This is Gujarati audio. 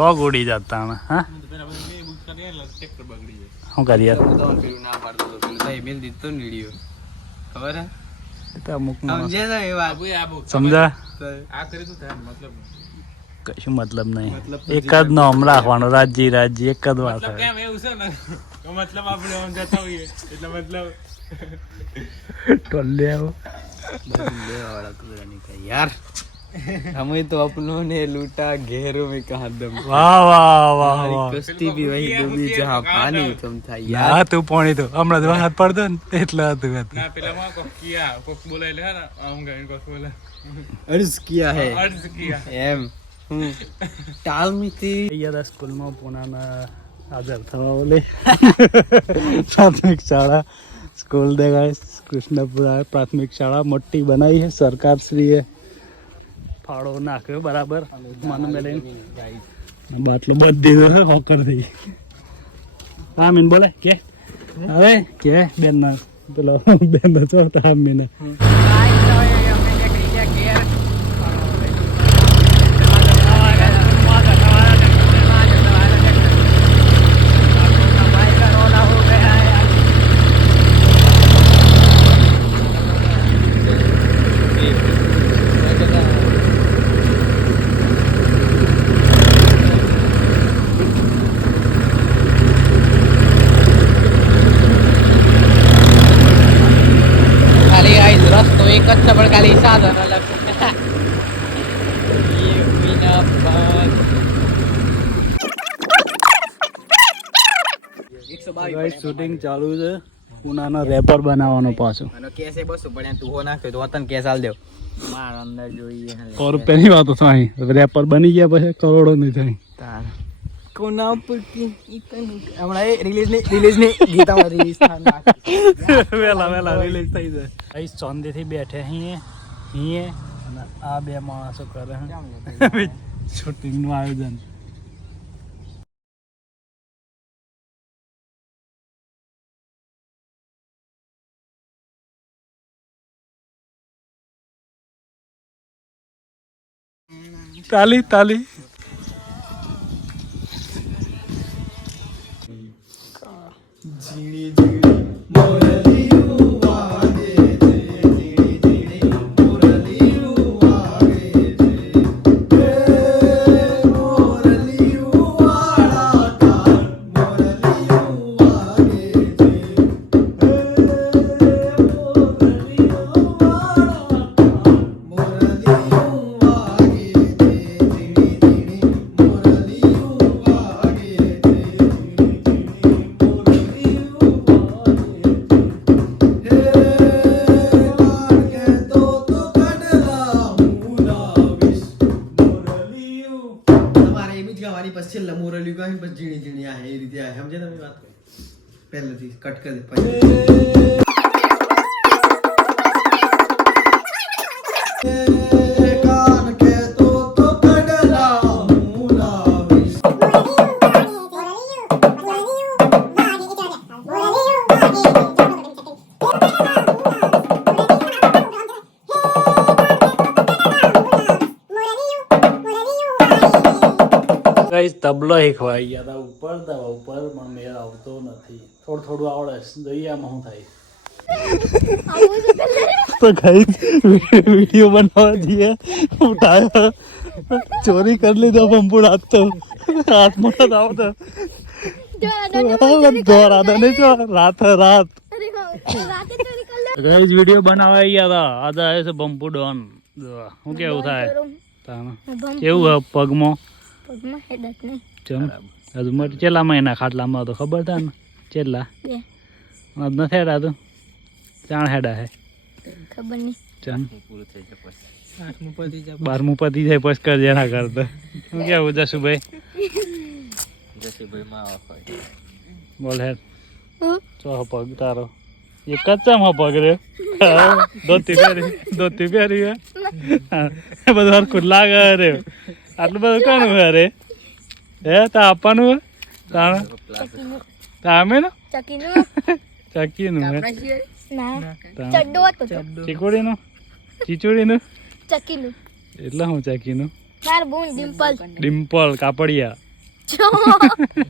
લોગ ઉડી જતા હમણાં. હા શું કરીએ અમુક સમજા કશું મતલબ નહીં. એક જ નામ રાખવાનો રાજજી રાજજી એક જ વાત यार हमें तो अपनों ने लूटा घेरों में कहा दम. વાહ વાહ વાહ વાહ. कश्ती भी वही डूबी जहाँ पानी कम था યાર यार. તું પાણી તો હમણાં તો હાથ પડતો ને એટલે હતું अर्ज किया है एम टाल में थी સ્કૂલમાં પૂનાના હાજર થવા ઓલે પ્રાથમિક શાળા સ્કૂલ દેખાય કૃષ્ણપુરા પ્રાથમિક શાળા મોટી બનાવી છે સરકારશ્રીએ ફાળો નાખ્યો બરાબર મને મેલે બાટલો બધી હોકર થઈ હા મીન બોલે કે હવે કે બેન ના પેલો બેન ના ચોથા હા મીને खाली साधन अलग શૂટિંગ ચાલુ છે પુનાનો રેપર બનાવવાનો પાછો કેસે બસો પડ્યા તું હો નાખ્યો તો વતન કેસ હાલ દેવ માર અંદર જોઈએ 100 રૂપિયાની વાતો થાય રેપર બની ગયા પછી કરોડો નહીં થાય તાર કોના પર કી હમણાં રિલીઝ ની ગીતામાં રિલીઝ થાય વેલા રિલીઝ થઈ જાય અહીં શાંતિથી બેઠે અહીં અને આ બે માણસો કરે શૂટિંગનું આયોજન તાલી તાલી ઝીણી ઝીણી મોરલીયું વાગે છે ઝીણી ઝીણી મોરલીયું વાગે છે મોરલીયું વાળા કાન મોરલીયું વાગે છે મોરલીયું વાળા કાન મોરલીયું વાગે છે ઝીણી ઝીણી મોરલીયું વાગે છે મોરલી કહે બસ ઝીણી ઝીણી આ એ રીતે આ સમજે તમે વાત પહેલેથી કટ કરી દે પછી કાન કે તો કડલા મુલાવીશ તબલો શીખવાઈ ગયા હતા ઉપર પણ મેળ આવતો નથી થોડું આવડે જોઈએ આમાં શું થાય તો કઈ વિડીયો બનાવવા જઈએ ઉઠાયો ચોરી કરી લીધો પંપુ હાથ તો હાથમાં આવતો રાત વિડીયો બનાવવા ગયા હતા આજે આવે છે બમ્પુ ડોન શું કેવું થાય કેવું પગમાં ચેલા મહિના ખાટલામાં તો ખબર થાય ને ચેલા નથી હેડા તું ચાણ હેડા હે ખબર નહીં 12મું પતી જાય પછી કર જેના કરતો શું કેવું જશુભાઈ બોલ હે ચો પગ તારો એક જ ચમ પગ રે ધોતી પહેરી બધું હરખું લાગે રે આટલું બધું કોનું અરે હે તા આપવાનું તાણ તામે ને ચકીનું હે ચીકોડીનું ચીચોડીનું ચકીનું એટલે હું ચકીનું માર બોન ડિમ્પલ ડિમ્પલ કાપડિયા છો